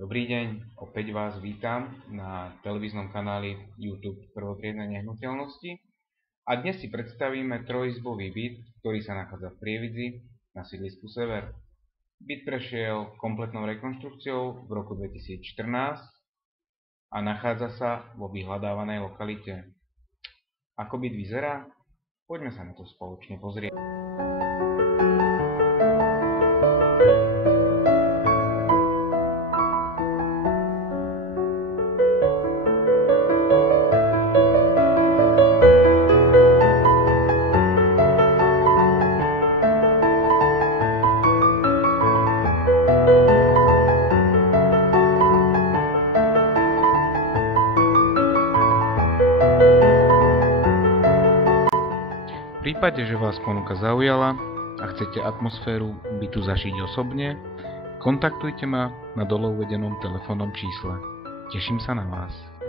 Dobrý deň, opäť vás vítam na televíznom kanáli YouTube Prvotriedne nehnuteľnosti a dnes si predstavíme trojizbový byt, ktorý sa nachádza v Prievidzi na sídlisku Sever. Byt prešiel kompletnou rekonštrukciou v roku 2014 a nachádza sa vo vyhľadávanej lokalite. Ako byt vyzerá? Poďme sa na to spoločne pozrieť. V prípade, že vás ponuka zaujala a chcete atmosféru bytu zažiť osobne, kontaktujte ma na dole uvedenom telefónnom čísle. Teším sa na vás.